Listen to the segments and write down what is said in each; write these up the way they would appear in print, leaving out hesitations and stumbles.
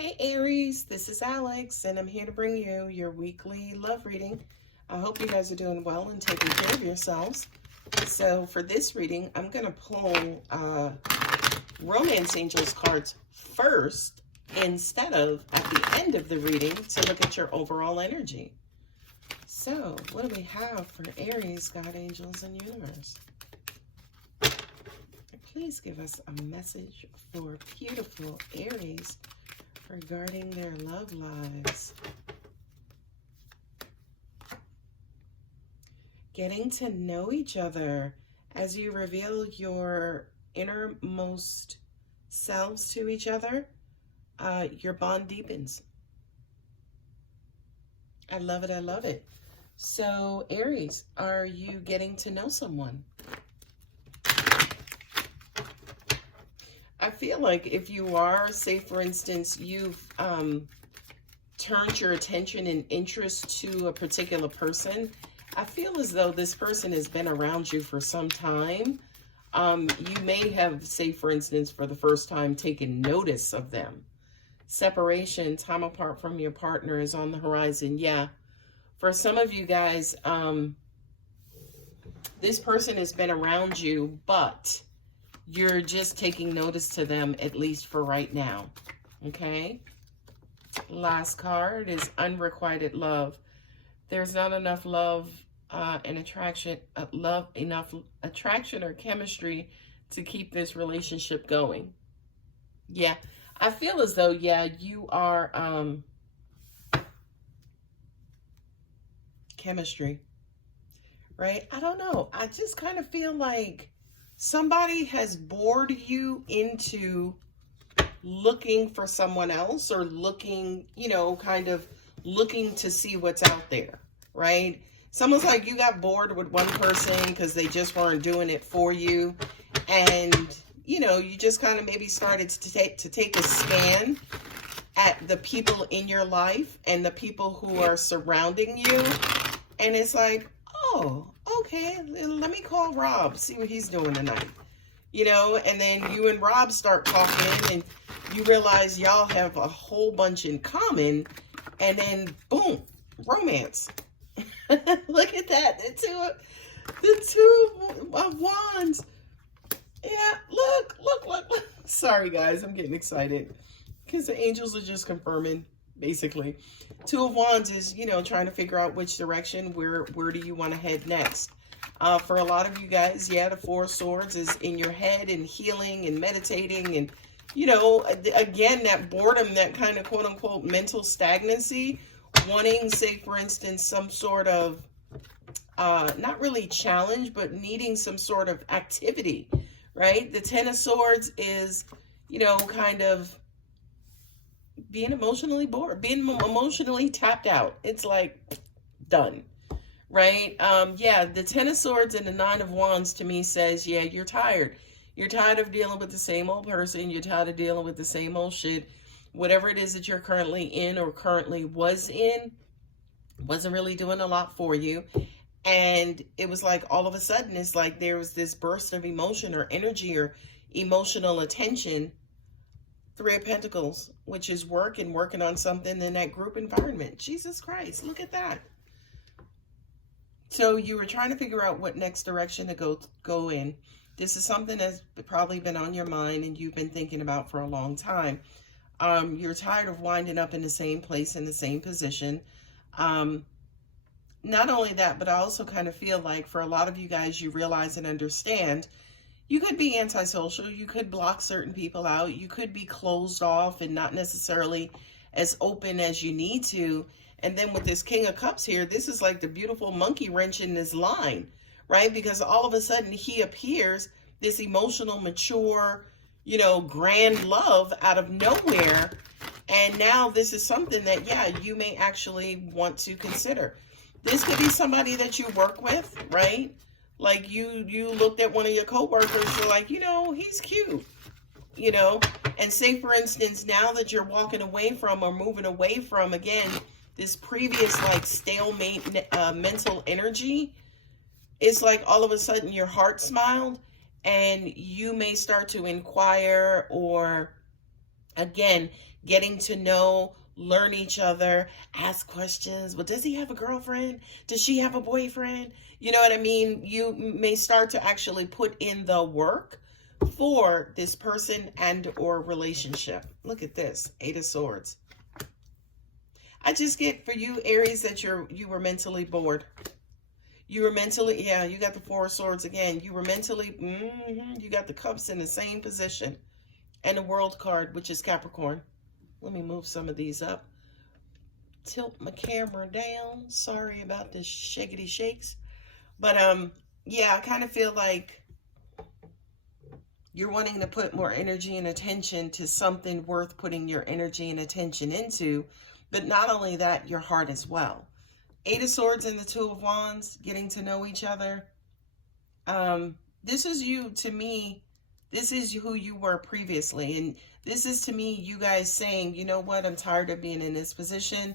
Hey Aries, this is Alex, and I'm here to bring you your weekly love reading. I hope you guys are doing well and taking care of yourselves. So for this reading, I'm going to pull Romance Angels cards first instead of at the end of the reading to look at your overall energy. So what do we have for Aries, God, angels, and universe? Please give us a message for beautiful Aries regarding their love lives. Getting to know each other as you reveal your innermost selves to each other, your bond deepens. I love it. I love it. So Aries, are you getting to know someone? I feel like if you are, say for instance, you've turned your attention and interest to a particular person, I feel as though this person has been around you for some time. You may have, say for instance, for the first time taken notice of them. Separation, time apart from your partner is on the horizon. Yeah, for some of you guys, this person has been around you, but you're just taking notice to them, at least for right now. Okay. Last card is unrequited love. There's not enough love and attraction, enough attraction or chemistry to keep this relationship going. Yeah. I feel as though, yeah, you are chemistry, right? I don't know. I just kind of feel like somebody has bored you into looking for someone else, or looking, you know, kind of looking to see what's out there, right? It's almost like you got bored with one person because they just weren't doing it for you. And, you know, you just kind of maybe started to take a scan at the people in your life and the people who are surrounding you. And it's like, oh, okay, let me call Rob, see what he's doing tonight. You know, and then you and Rob start talking and you realize y'all have a whole bunch in common, and then boom, romance. Look at that, the two of wands. Yeah, look. Sorry guys, I'm getting excited because the angels are just confirming. Basically, Two of Wands is, you know, trying to figure out which direction, where do you want to head next. For a lot of you guys, yeah, the Four of Swords is in your head and healing and meditating and, you know, again, that boredom, that kind of quote unquote mental stagnancy, wanting, say for instance, some sort of, not really challenge, but needing some sort of activity, right? The Ten of Swords is, you know, kind of being emotionally bored, being emotionally tapped out. It's like done, right? Yeah, the Ten of Swords and the Nine of Wands to me says, yeah, you're tired. You're tired of dealing with the same old person. You're tired of dealing with the same old shit. Whatever it is that you're currently in or currently was in wasn't really doing a lot for you. And it was like all of a sudden, it's like there was this burst of emotion or energy or emotional attention. Three of Pentacles, which is working on something in that group environment. Jesus Christ, look at that. So you were trying to figure out what next direction to go in. This is something that's probably been on your mind and you've been thinking about for a long time. You're tired of winding up in the same place, in the same position. Not only that, but I also kind of feel like for a lot of you guys, you realize and understand you could be antisocial. You could block certain people out. You could be closed off and not necessarily as open as you need to. And then with this King of Cups here, this is like the beautiful monkey wrench in this line, right? Because all of a sudden he appears, this emotional, mature, you know, grand love out of nowhere. And now this is something that, yeah, you may actually want to consider. This could be somebody that you work with, right? Like you looked at one of your coworkers, you're like, you know, he's cute, you know, and say for instance, now that you're walking away from or moving away from, again, this previous like stalemate mental energy, it's like all of a sudden your heart smiled and you may start to inquire or Again, getting to know, learn each other, ask questions. Well, does he have a girlfriend? Does she have a boyfriend? You know what I mean? You may start to actually put in the work for this person and or relationship. Look at this, 8 of Swords. I just get for you, Aries, that you were mentally bored. You were mentally, yeah, you got the 4 of Swords again. You were mentally, you got the Cups in the same position. And the World card, which is Capricorn. Let me move some of these up. Tilt my camera down. Sorry about this shakety shakes. But, yeah, I kind of feel like you're wanting to put more energy and attention to something worth putting your energy and attention into. But not only that, your heart as well. 8 of Swords and the 2 of Wands, getting to know each other. This is you, to me. This is who you were previously. And this is, to me, you guys saying, you know what, I'm tired of being in this position.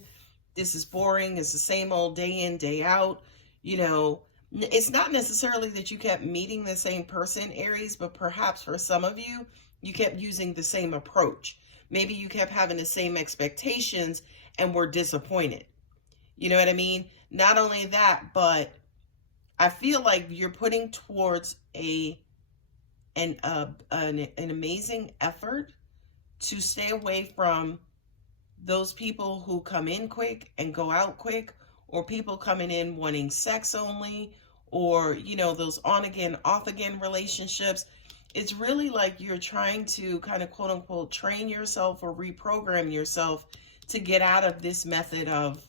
This is boring. It's the same old day in, day out. You know, it's not necessarily that you kept meeting the same person, Aries, but perhaps for some of you, you kept using the same approach. Maybe you kept having the same expectations and were disappointed. You know what I mean? Not only that, but I feel like you're putting towards an amazing effort to stay away from those people who come in quick and go out quick, or people coming in wanting sex only, or, you know, those on again, off again relationships. It's really like you're trying to kind of quote unquote train yourself or reprogram yourself to get out of this method of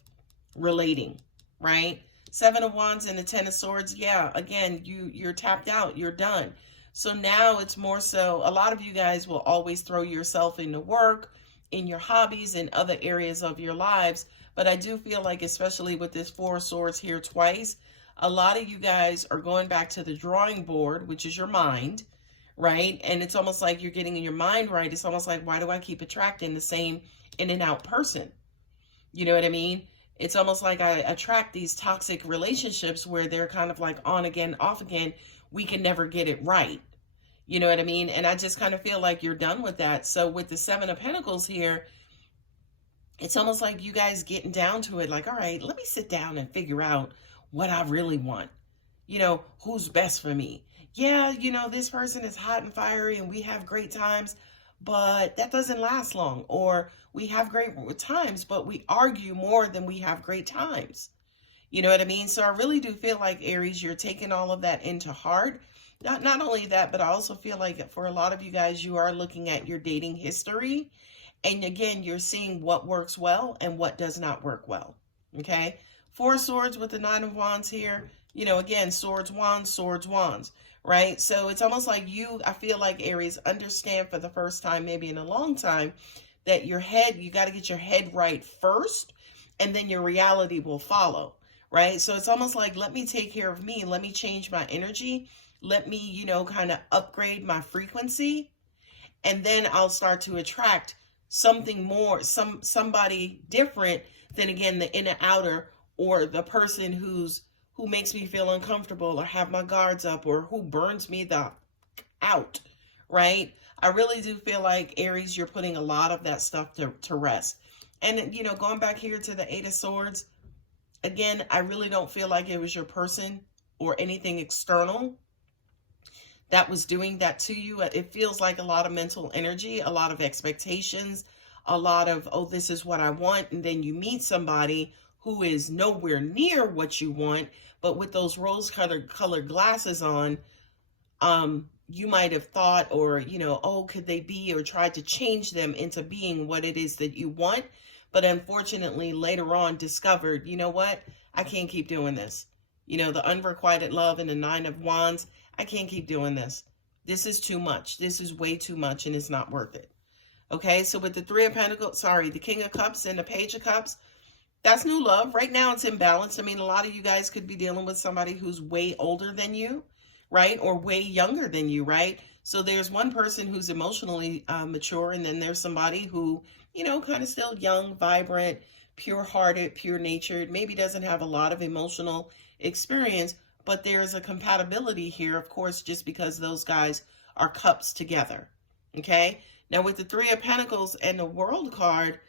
relating, right? 7 of Wands and the 10 of Swords. Yeah, again, you're tapped out, you're done. So now it's more so, a lot of you guys will always throw yourself into work, in your hobbies, and other areas of your lives. But I do feel like, especially with this 4 of Swords here twice, a lot of you guys are going back to the drawing board, which is your mind, right? And it's almost like you're getting in your mind right. It's almost like, why do I keep attracting the same in and out person? You know what I mean? It's almost like I attract these toxic relationships where they're kind of like on again, off again. We can never get it right. You know what I mean? And I just kind of feel like you're done with that. So with the 7 of Pentacles here, it's almost like you guys getting down to it. Like, all right, let me sit down and figure out what I really want. You know, who's best for me? Yeah, you know, this person is hot and fiery and we have great times, but that doesn't last long. Or we have great times, but we argue more than we have great times. You know what I mean? So I really do feel like, Aries, you're taking all of that into heart. Not only that, but I also feel like for a lot of you guys, you are looking at your dating history. And again, you're seeing what works well and what does not work well. Okay? 4 of Swords with the 9 of Wands here. You know, again, swords, wands, right? So it's almost like you, I feel like, Aries, understand for the first time, maybe in a long time, that your head, you got to get your head right first, and then your reality will follow, right? So it's almost like, let me take care of me. Let me change my energy. Let me, you know, kind of upgrade my frequency. And then I'll start to attract something more, somebody different than, again, the inner outer, or the person who makes me feel uncomfortable or have my guards up, or who burns me out, right? I really do feel like, Aries, you're putting a lot of that stuff to rest. And, you know, going back here to the 8 of Swords, again, I really don't feel like it was your person or anything external that was doing that to you. It feels like a lot of mental energy, a lot of expectations, a lot of, oh, this is what I want. And then you meet somebody who is nowhere near what you want, but with those rose-colored glasses on, you might have thought, or, you know, oh, could they be, or tried to change them into being what it is that you want. But unfortunately, later on discovered, you know what, I can't keep doing this. You know, the unrequited love and the 9 of Wands, I can't keep doing this. This is too much. This is way too much, and it's not worth it. Okay, so with the 3 of Pentacles, the King of Cups and the Page of Cups, that's new love. Right now it's imbalanced. I mean, a lot of you guys could be dealing with somebody who's way older than you, right? Or way younger than you, right? So there's one person who's emotionally mature, and then there's somebody who, you know, kind of still young, vibrant, pure-hearted, pure-natured, maybe doesn't have a lot of emotional experience, but there's a compatibility here, of course, just because those guys are cups together, okay? Now with the Three of Pentacles and the World card,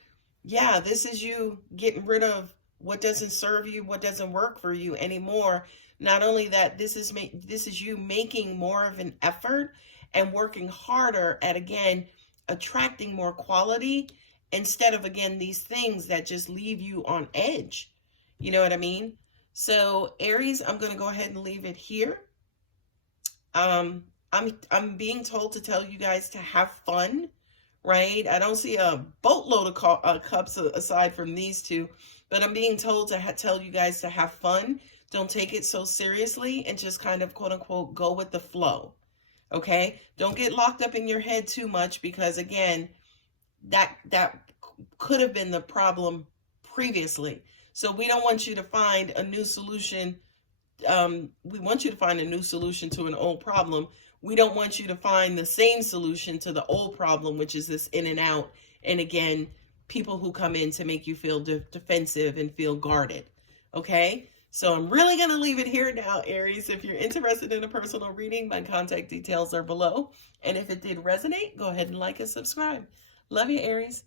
yeah, this is you getting rid of what doesn't serve you, what doesn't work for you anymore. Not only that, this is you making more of an effort and working harder at, again, attracting more quality instead of, again, these things that just leave you on edge. You know what I mean? So Aries, I'm going to go ahead and leave it here. I'm being told to tell you guys to have fun, right? I don't see a boatload of cups aside from these two, but I'm being told to tell you guys to have fun. Don't take it so seriously and just kind of, quote unquote, go with the flow. Okay? Don't get locked up in your head too much, because again, that could have been the problem previously. So we don't want you to find a new solution. We want you to find a new solution to an old problem. We don't want you to find the same solution to the old problem, which is this in and out. And again, people who come in to make you feel defensive and feel guarded. Okay? So I'm really going to leave it here now, Aries. If you're interested in a personal reading, my contact details are below. And if it did resonate, go ahead and like and subscribe. Love you, Aries.